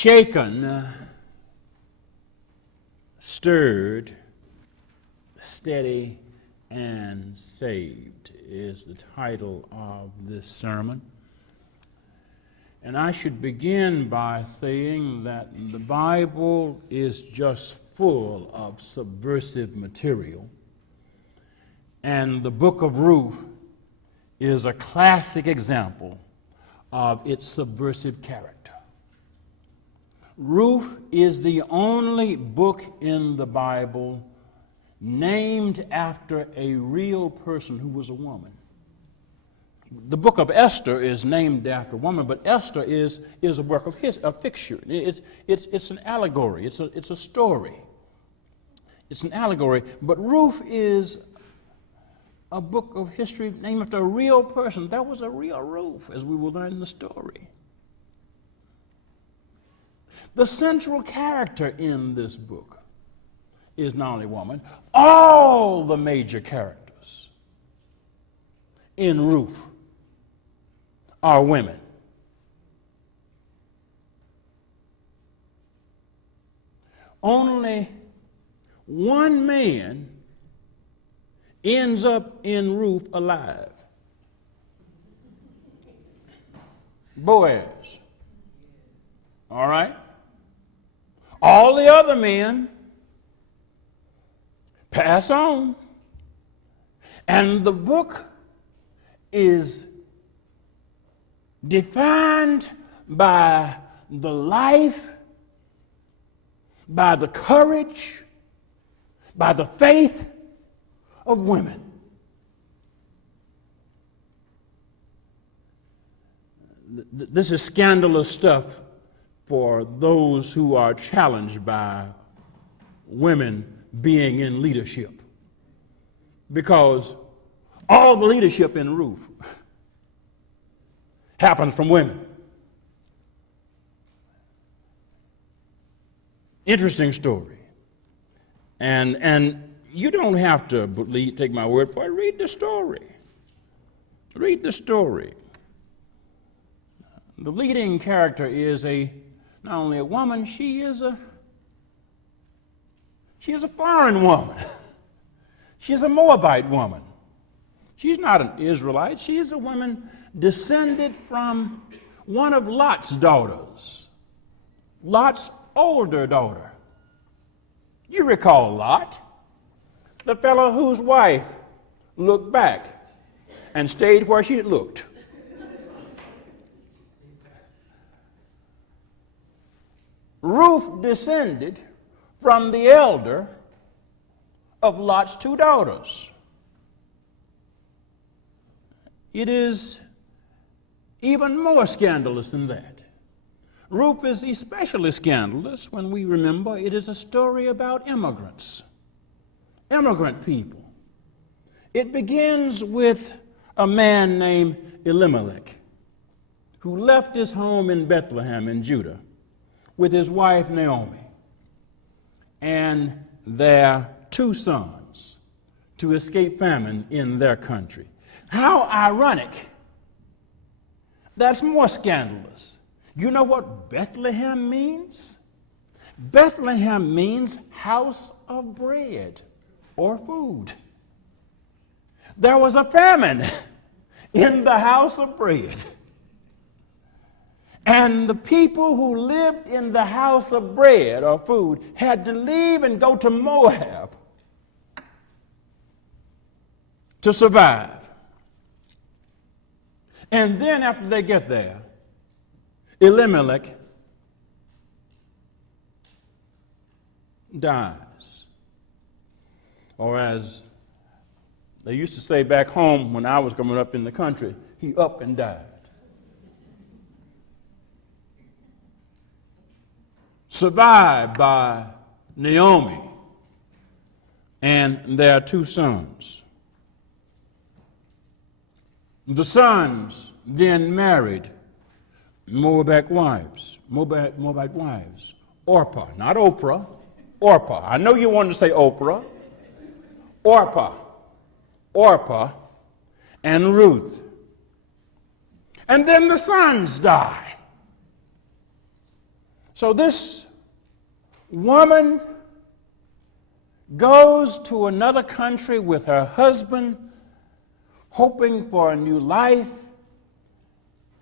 Shaken, stirred, steady, and saved is the title of this sermon. And I should begin by saying that the Bible is just full of subversive material. And the book of Ruth is a classic example of its subversive character. Ruth is the only book in the Bible named after a real person who was a woman. The book of Esther is named after a woman, but Esther is a work of fiction. It's an allegory. It's a story. It's an allegory. But Ruth is a book of history named after a real person. That was a real Ruth, as we will learn in the story. The central character in this book is not only a woman. All the major characters in Ruth are women. Only one man ends up in Ruth alive. Boaz. All right? All the other men pass on. And the book is defined by the life, by the courage, by the faith of women. This is scandalous stuff for those who are challenged by women being in leadership, because all the leadership in Ruth happens from women. Interesting story. And you don't have to take my word for it. Read the story. Read the story. The leading character is not only a woman, she is a foreign woman. She's a Moabite woman. She's not an Israelite. She is a woman descended from one of Lot's daughters, Lot's older daughter. You recall Lot, the fellow whose wife looked back and stayed where she looked. Ruth descended from the elder of Lot's two daughters. It is even more scandalous than that. Ruth is especially scandalous when we remember it is a story about immigrants, immigrant people. It begins with a man named Elimelech who left his home in Bethlehem in Judah with his wife Naomi and their two sons to escape famine in their country. How ironic. That's more scandalous. You know what Bethlehem means? Bethlehem means house of bread or food. There was a famine in the house of bread. And the people who lived in the house of bread or food had to leave and go to Moab to survive. And then after they get there, Elimelech dies. Or as they used to say back home when I was coming up in the country, he up and died. Survived by Naomi and their two sons. The sons then married Moabite wives. Orpah, not Oprah, Orpah. I know you wanted to say Oprah. Orpah and Ruth. And then the sons die. So this woman goes to another country with her husband, hoping for a new life.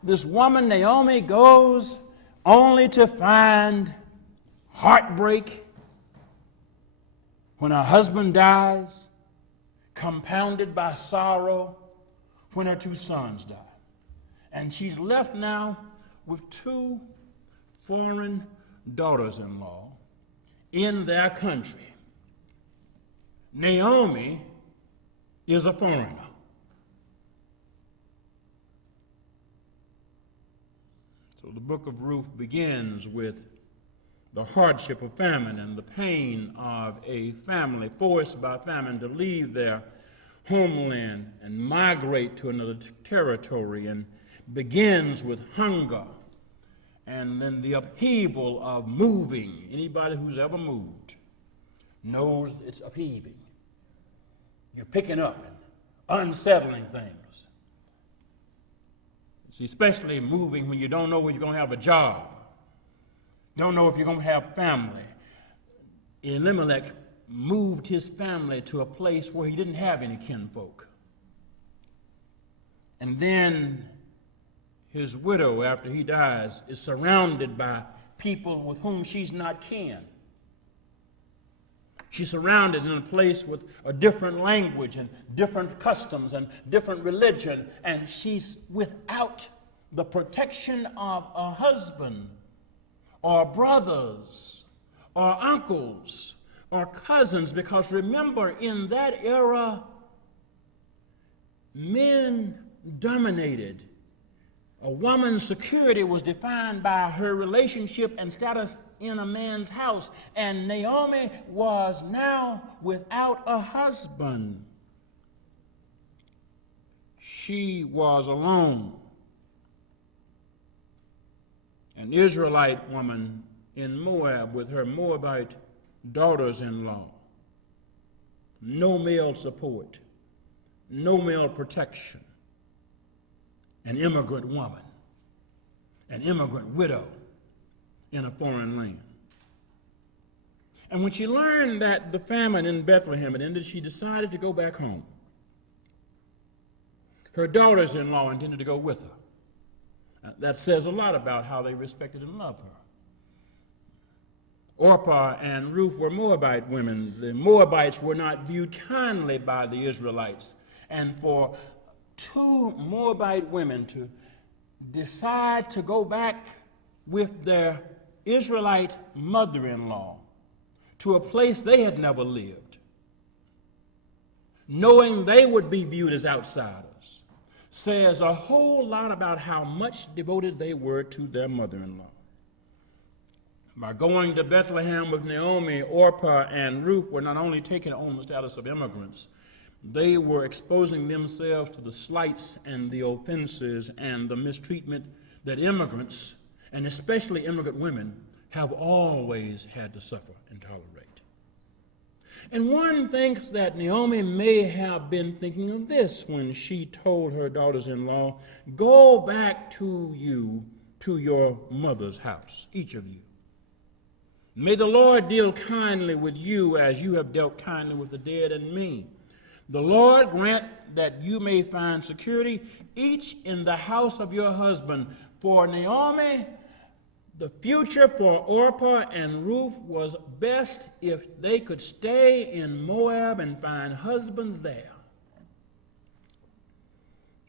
This woman, Naomi, goes only to find heartbreak when her husband dies, compounded by sorrow when her two sons die. And she's left now with two foreign daughters-in-law in their country. Naomi is a foreigner. So the book of Ruth begins with the hardship of famine and the pain of a family forced by famine to leave their homeland and migrate to another territory, and begins with hunger and then the upheaval of moving. Anybody who's ever moved knows it's upheaving. You're picking up and unsettling things. See, especially moving when you don't know where you're going to have a job, don't know if you're going to have family. Elimelech moved his family to a place where he didn't have any kinfolk. And then his widow, after he dies, is surrounded by people with whom she's not kin. She's surrounded in a place with a different language and different customs and different religion, and she's without the protection of a husband or brothers or uncles or cousins, because remember, in that era, men dominated. A woman's security was defined by her relationship and status in a man's house, and Naomi was now without a husband. She was alone. An Israelite woman in Moab with her Moabite daughters-in-law. No male support, no male protection. An immigrant woman, an immigrant widow in a foreign land. And when she learned that the famine in Bethlehem had ended, she decided to go back home. Her daughters-in-law intended to go with her. That says a lot about how they respected and loved her. Orpah and Ruth were Moabite women. The Moabites were not viewed kindly by the Israelites. And for two Moabite women to decide to go back with their Israelite mother-in-law to a place they had never lived, knowing they would be viewed as outsiders, says a whole lot about how much devoted they were to their mother-in-law. By going to Bethlehem with Naomi, Orpah, and Ruth were not only taking on the status of immigrants, they were exposing themselves to the slights and the offenses and the mistreatment that immigrants, and especially immigrant women, have always had to suffer and tolerate. And one thinks that Naomi may have been thinking of this when she told her daughters-in-law, "Go back to your mother's house, each of you. May the Lord deal kindly with you as you have dealt kindly with the dead and me. The Lord grant that you may find security, each in the house of your husband." For Naomi, the future for Orpah and Ruth was best if they could stay in Moab and find husbands there.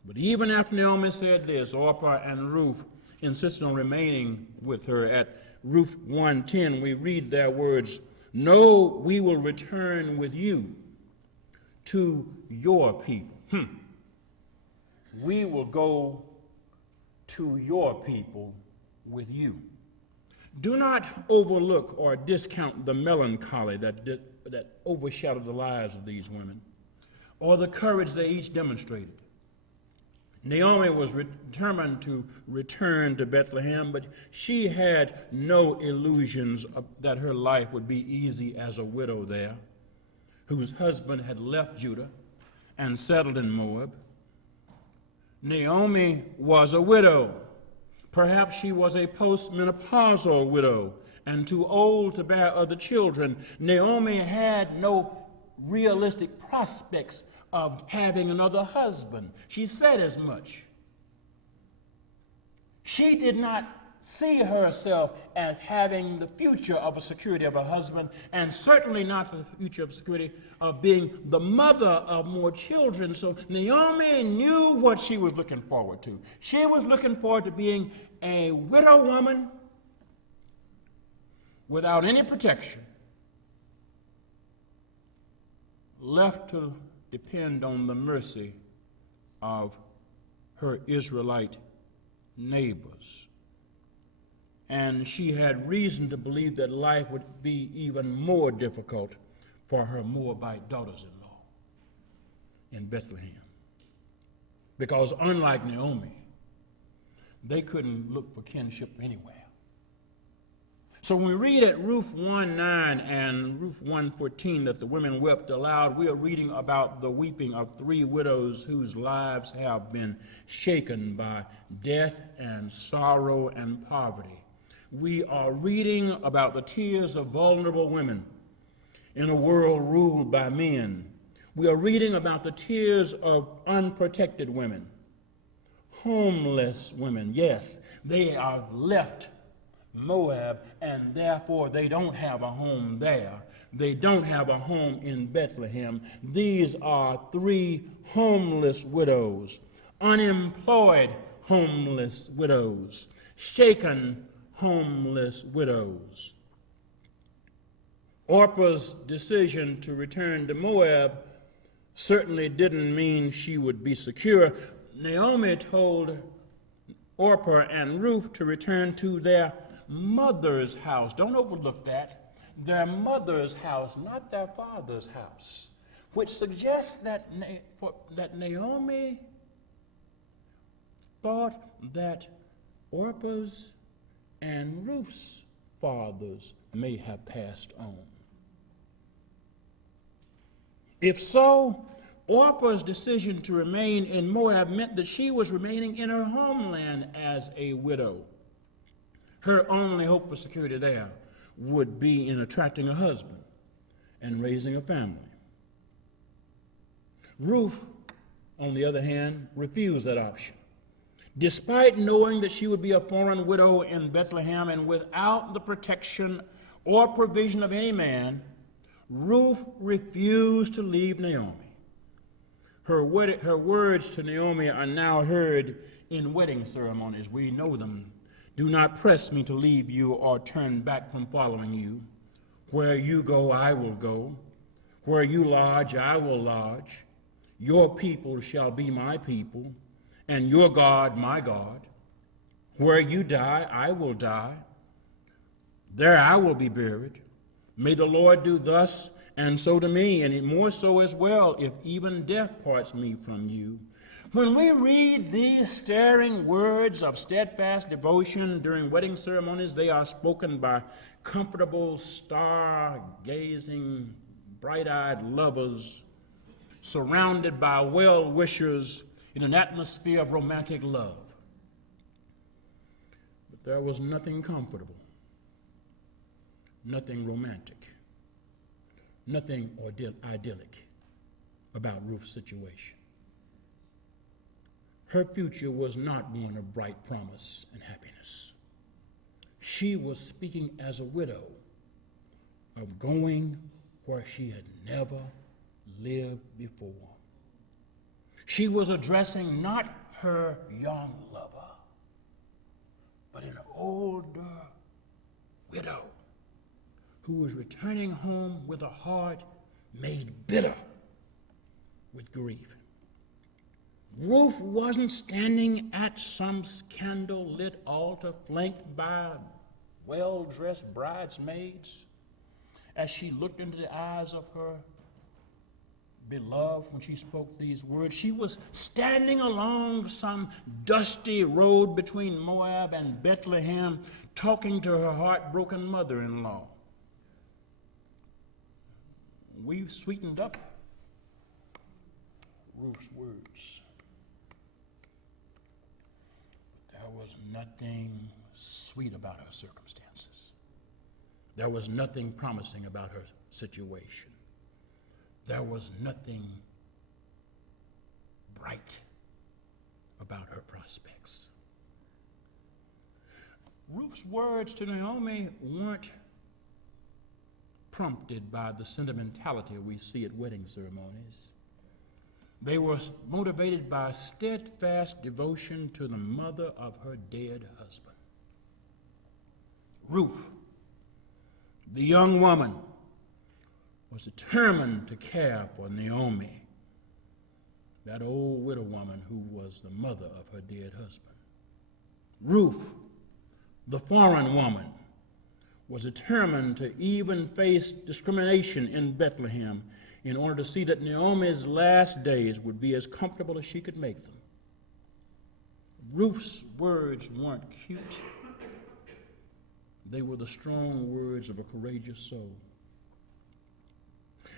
But even after Naomi said this, Orpah and Ruth insisted on remaining with her. At Ruth 1:10, we read their words, "No, we will return with you to your people." We will go to your people with you. Do not overlook or discount the melancholy that overshadowed the lives of these women, or the courage they each demonstrated. Naomi was determined to return to Bethlehem, but she had no illusions that her life would be easy as a widow there, whose husband had left Judah and settled in Moab. Naomi was a widow, Perhaps she was a postmenopausal widow and too old to bear other children. Naomi had no realistic prospects of having another husband. She said as much. She did not see herself as having the future of a security of a husband, and certainly not the future of security of being the mother of more children. So Naomi knew what she was looking forward to. She was looking forward to being a widow woman without any protection, left to depend on the mercy of her Israelite neighbors. And she had reason to believe that life would be even more difficult for her Moabite daughters-in-law in Bethlehem. Because unlike Naomi, they couldn't look for kinship anywhere. So when we read at Ruth 1:9 and Ruth 1:14 that the women wept aloud, we are reading about the weeping of three widows whose lives have been shaken by death and sorrow and poverty. We are reading about the tears of vulnerable women in a world ruled by men. We are reading about the tears of unprotected women, homeless women. Yes, they are left Moab, and therefore they don't have a home there. They don't have a home in Bethlehem. These are three homeless widows, unemployed homeless widows, shaken homeless widows. Orpah's decision to return to Moab certainly didn't mean she would be secure. Naomi told Orpah and Ruth to return to their mother's house. Don't overlook that. Their mother's house, not their father's house, which suggests that Naomi thought that Orpah's and Ruth's fathers may have passed on. If so, Orpah's decision to remain in Moab meant that she was remaining in her homeland as a widow. Her only hope for security there would be in attracting a husband and raising a family. Ruth, on the other hand, refused that option. Despite knowing that she would be a foreign widow in Bethlehem and without the protection or provision of any man, Ruth refused to leave Naomi. Her words to Naomi are now heard in wedding ceremonies. We know them. Do not press me to leave you or turn back from following you. Where you go, I will go. Where you lodge, I will lodge. Your people shall be my people, and your God, my God. Where you die, I will die. There I will be buried. May the Lord do thus and so to me, and more so as well, if even death parts me from you. When we read these stirring words of steadfast devotion during wedding ceremonies, they are spoken by comfortable, star-gazing, bright-eyed lovers surrounded by well-wishers in an atmosphere of romantic love. But there was nothing comfortable, nothing romantic, nothing idyllic about Ruth's situation. Her future was not one of bright promise and happiness. She was speaking as a widow of going where she had never lived before. She was addressing not her young lover, but an older widow who was returning home with a heart made bitter with grief. Ruth wasn't standing at some scandal-lit altar flanked by well-dressed bridesmaids as she looked into the eyes of her beloved when she spoke these words. She was standing along some dusty road between Moab and Bethlehem, talking to her heartbroken mother-in-law. We've sweetened up Ruth's words. There was nothing sweet about her circumstances. There was nothing promising about her situation. There was nothing bright about her prospects. Ruth's words to Naomi weren't prompted by the sentimentality we see at wedding ceremonies. They were motivated by steadfast devotion to the mother of her dead husband. Ruth, the young woman, was determined to care for Naomi, that old widow woman who was the mother of her dead husband. Ruth, the foreign woman, was determined to even face discrimination in Bethlehem in order to see that Naomi's last days would be as comfortable as she could make them. Ruth's words weren't cute. They were the strong words of a courageous soul.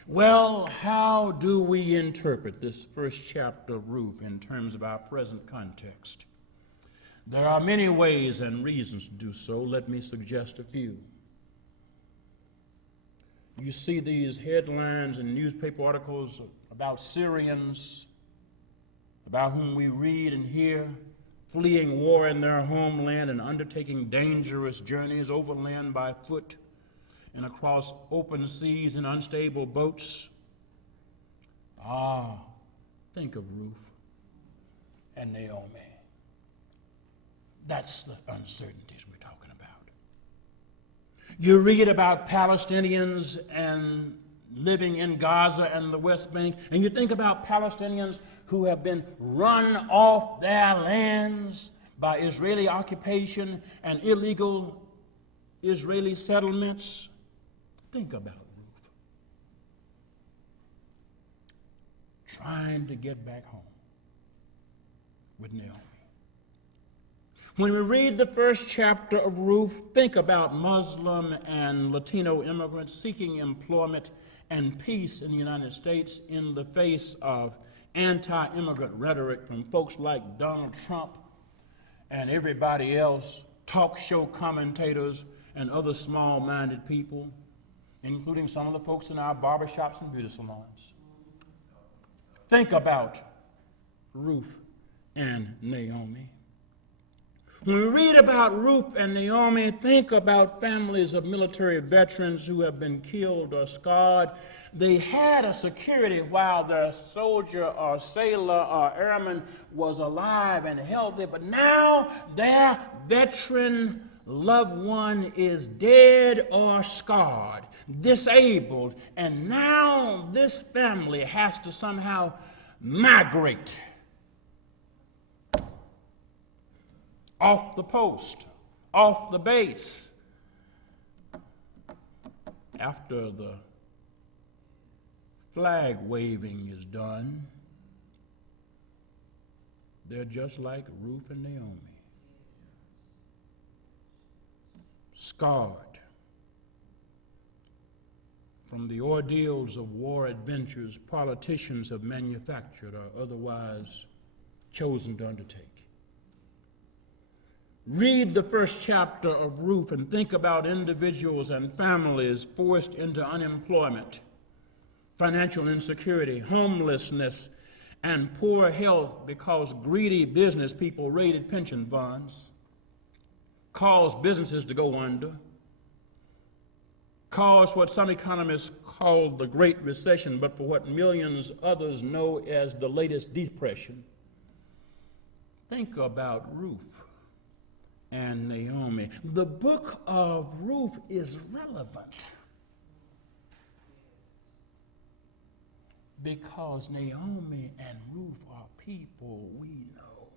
Well, how do we interpret this first chapter of Ruth in terms of our present context? There are many ways and reasons to do so. Let me suggest a few. You see these headlines in newspaper articles about Syrians, about whom we read and hear, fleeing war in their homeland and undertaking dangerous journeys overland by foot and across open seas in unstable boats. Think of Ruth and Naomi. That's the uncertainties we're talking about. You read about Palestinians and living in Gaza and the West Bank, and you think about Palestinians who have been run off their lands by Israeli occupation and illegal Israeli settlements. Think about Ruth trying to get back home with Naomi. When we read the first chapter of Ruth, think about Muslim and Latino immigrants seeking employment and peace in the United States in the face of anti-immigrant rhetoric from folks like Donald Trump and everybody else, talk show commentators and other small-minded people, including some of the folks in our barbershops and beauty salons. Think about Ruth and Naomi. When we read about Ruth and Naomi, think about families of military veterans who have been killed or scarred. They had a security while their soldier or sailor or airman was alive and healthy, but now their veteran loved one is dead or scarred, disabled, and now this family has to somehow migrate off the post, off the base. After the flag waving is done, they're just like Ruth and Naomi, scarred from the ordeals of war adventures politicians have manufactured or otherwise chosen to undertake. Read the first chapter of Ruth and think about individuals and families forced into unemployment, financial insecurity, homelessness, and poor health because greedy business people raided pension funds, caused businesses to go under, caused what some economists call the Great Recession, but for what millions others know as the latest depression. Think about Ruth and Naomi. The book of Ruth is relevant because Naomi and Ruth are people we know.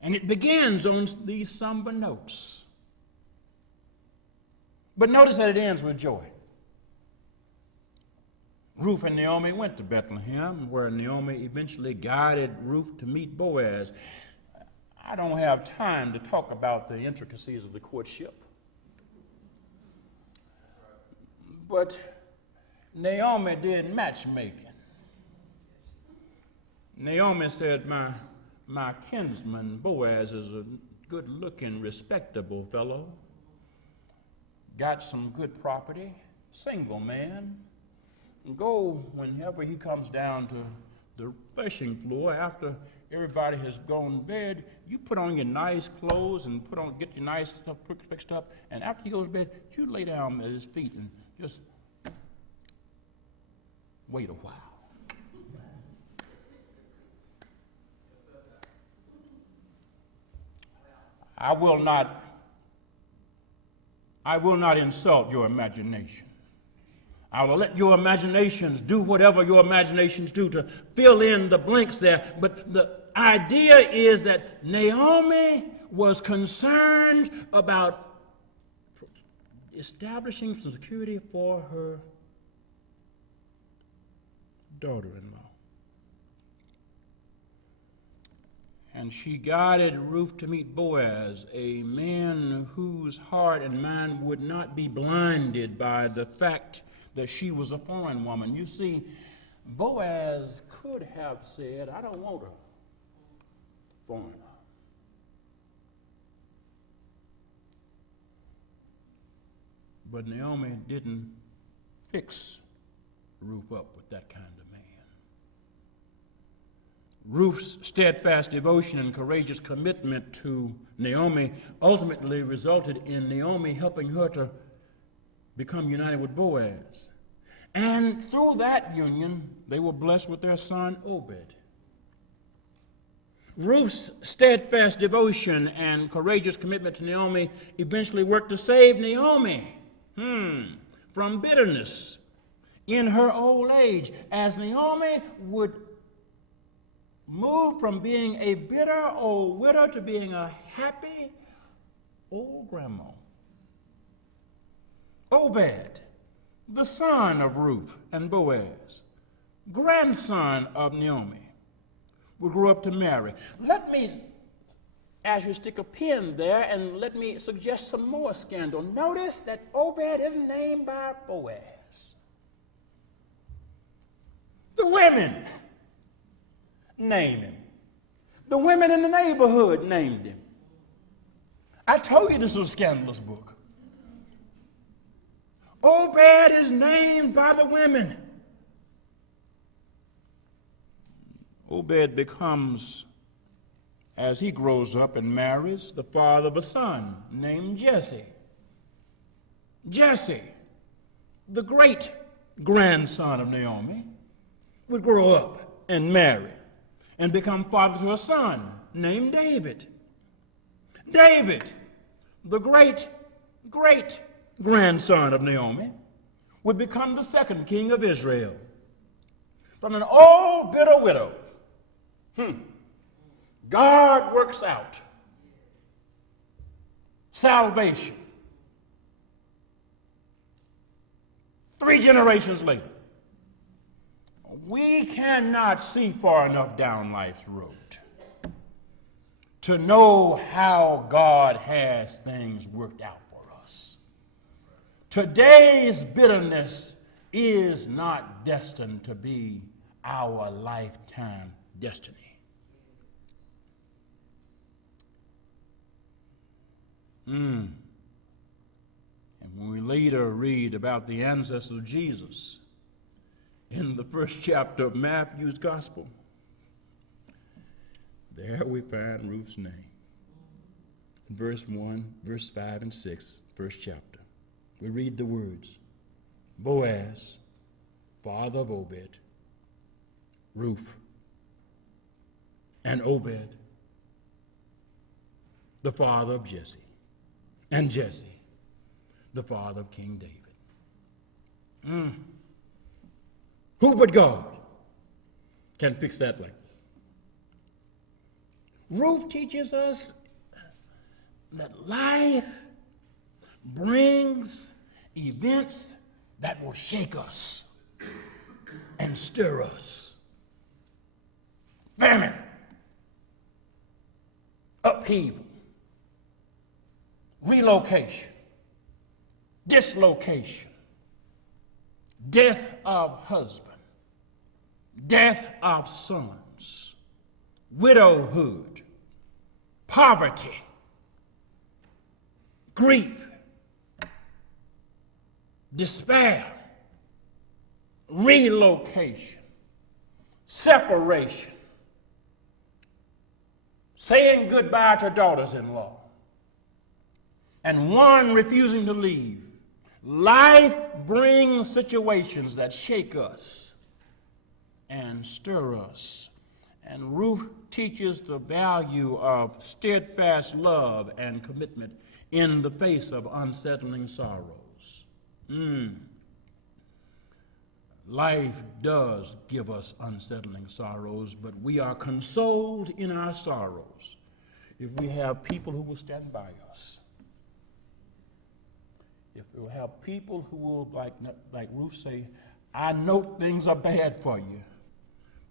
And it begins on these somber notes. But notice that it ends with joy. Ruth and Naomi went to Bethlehem, where Naomi eventually guided Ruth to meet Boaz. I don't have time to talk about the intricacies of the courtship. But Naomi did matchmaking. Naomi said, my kinsman Boaz is a good-looking, respectable fellow, got some good property, single man. Go whenever he comes down to the threshing floor after everybody has gone to bed. You put on your nice clothes and get your nice stuff fixed up, and after he goes to bed, you lay down at his feet and just wait a while. I will not insult your imagination. I will let your imaginations do whatever your imaginations do to fill in the blanks there. But the idea is that Naomi was concerned about establishing some security for her daughter-in-law. And she guided Ruth to meet Boaz, a man whose heart and mind would not be blinded by the fact that she was a foreign woman. You see, Boaz could have said, I don't want a foreigner. But Naomi didn't fix Ruth up with that kind of man. Ruth's steadfast devotion and courageous commitment to Naomi ultimately resulted in Naomi helping her to become united with Boaz. And through that union, they were blessed with their son Obed. Ruth's steadfast devotion and courageous commitment to Naomi eventually worked to save Naomi from bitterness in her old age, as Naomi would move from being a bitter old widow to being a happy old grandma. Obed, the son of Ruth and Boaz, grandson of Naomi, would grow up to marry. Let me, as you stick a pin there, and let me suggest some more scandal. Notice that Obed isn't named by Boaz. The women name him. The women in the neighborhood named him. I told you this was a scandalous book. Obed is named by the women. Obed becomes, as he grows up and marries, the father of a son named Jesse. Jesse, the great grandson of Naomi, would grow up and marry and become father to a son named David. David, the great grandson of Naomi, would become the second king of Israel. From an old bitter widow, God works out salvation 3 generations later. We cannot see far enough down life's road to know how God has things worked out for us. Today's bitterness is not destined to be our lifetime destiny. And when we later read about the ancestors of Jesus in the first chapter of Matthew's Gospel, there we find Ruth's name. Verse 1, verse 5 and 6, first chapter. We read the words: Boaz, father of Obed, Ruth, and Obed, the father of Jesse, and Jesse, the father of King David. Who but God can fix that like that? Ruth teaches us that life brings events that will shake us and stir us. Famine, upheaval, relocation, dislocation, death of husband, death of sons, widowhood, poverty, grief, despair, relocation, separation, saying goodbye to daughters-in-law, and one refusing to leave. Life brings situations that shake us and stir us. And Ruth teaches the value of steadfast love and commitment in the face of unsettling sorrows. Life does give us unsettling sorrows, but we are consoled in our sorrows if we have people who will stand by us. If we'll have people who will, like Ruth say, I know things are bad for you,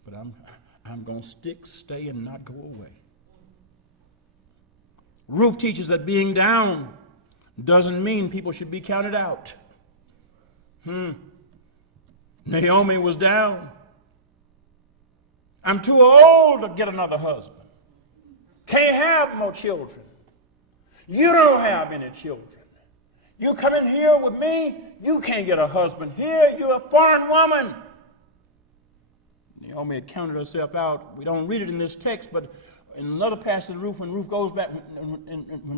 but I'm going to stick, stay, and not go away. Ruth teaches that being down doesn't mean people should be counted out. Naomi was down. I'm too old to get another husband. Can't have more children. You don't have any children. You come in here with me, you can't get a husband here. You're a foreign woman. Naomi had counted herself out. We don't read it in this text, but in another passage of Ruth, when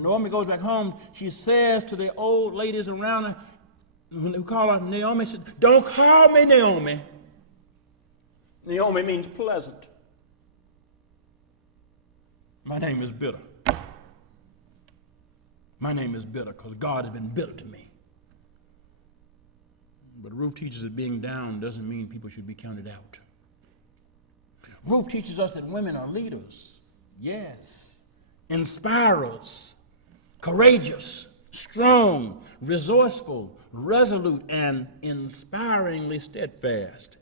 Naomi goes back home, she says to the old ladies around her, who call her Naomi, said, don't call me Naomi. Naomi means pleasant. My name is bitter. My name is bitter because God has been bitter to me. But Ruth teaches that being down doesn't mean people should be counted out. Ruth teaches us that women are leaders. Yes. Inspirers. Courageous. Strong. Resourceful. Resolute. And inspiringly steadfast.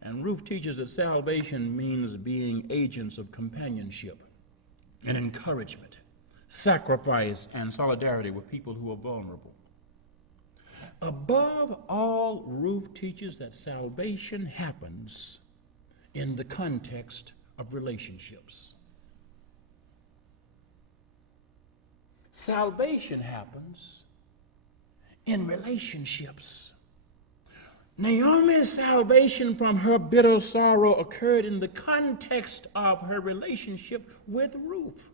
And Ruth teaches that salvation means being agents of companionship and encouragement, sacrifice, and solidarity with people who are vulnerable. Above all, Ruth teaches that salvation happens in the context of relationships. Salvation happens in relationships. Naomi's salvation from her bitter sorrow occurred in the context of her relationship with Ruth.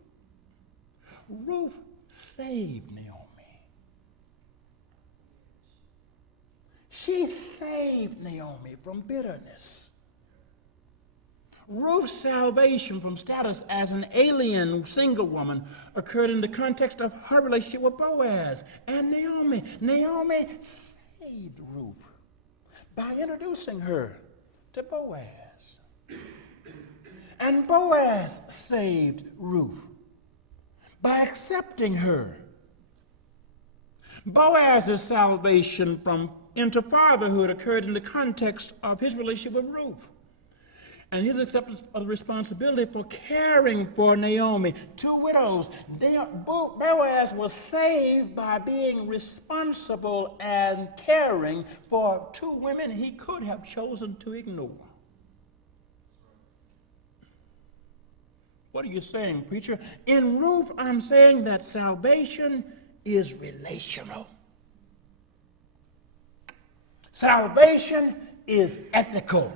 Ruth saved Naomi. She saved Naomi from bitterness. Ruth's salvation from status as an alien single woman occurred in the context of her relationship with Boaz and Naomi. Naomi saved Ruth by introducing her to Boaz. And Boaz saved Ruth by accepting her. Boaz's salvation into fatherhood occurred in the context of his relationship with Ruth and his acceptance of the responsibility for caring for Naomi, two widows. Boaz was saved by being responsible and caring for two women he could have chosen to ignore. What are you saying, preacher? In Ruth, I'm saying that salvation is relational. Salvation is ethical.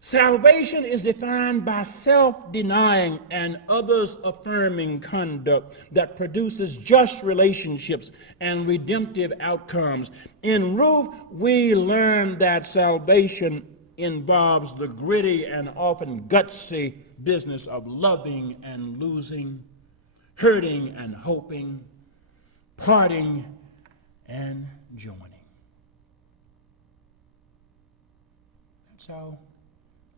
Salvation is defined by self-denying and others-affirming conduct that produces just relationships and redemptive outcomes. In Ruth, we learn that salvation involves the gritty and often gutsy business of loving and losing, hurting and hoping, parting and joining. That's how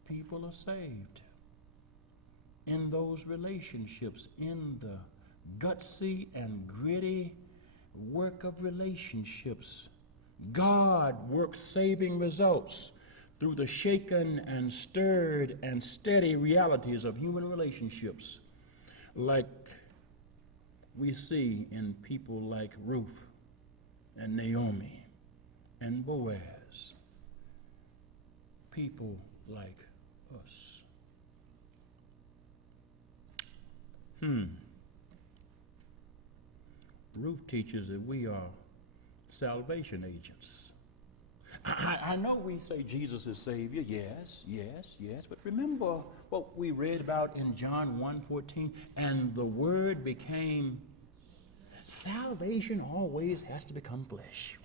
people are saved. In those relationships, in the gutsy and gritty work of relationships, God works saving results through the shaken and stirred and steady realities of human relationships, like we see in people like Ruth and Naomi and Boaz, people like us. Ruth teaches that we are salvation agents. I know we say Jesus is Savior, yes, but remember what we read about in John 1:14, and the Word became. Salvation always has to become flesh.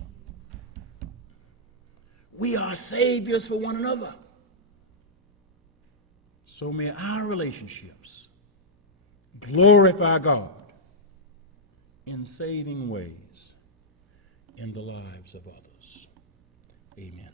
We are saviors for one another. So may our relationships glorify God in saving ways in the lives of others. Amen.